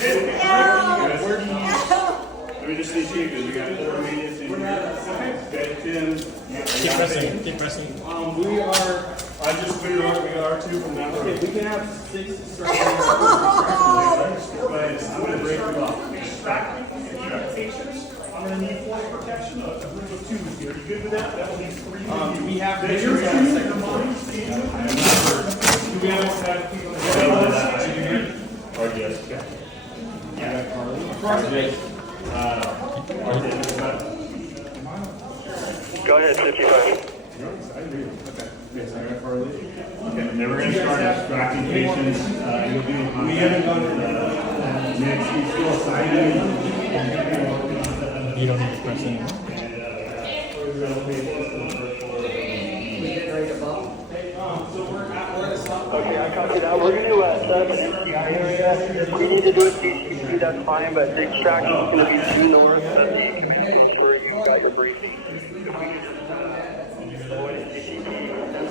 Let me just see you because we got 4 minutes in here. Okay, Tim. Keep pressing. Keep pressing. We are. I just figured out we are 2 from that. Okay, we can have 6 instructions. But I'm going to break them up. Patients. I'm going to need force protection. A group of 2 here. Are you good with that? That will be 3. Do we have pictures? Do we have people? Or yes. Yeah. Go ahead, 55. Yes, I got Carly. Okay, then we're going to start extracting patients. You'll be in contact. We haven't gone to next. He's still signing. You don't need to press anymore. Okay, I copy that. We're going to set up an MCI area. We need to do a CCTV, that's fine, but the extraction is going to be due north of the community where you guys are briefing. If we can just go in and CCTV.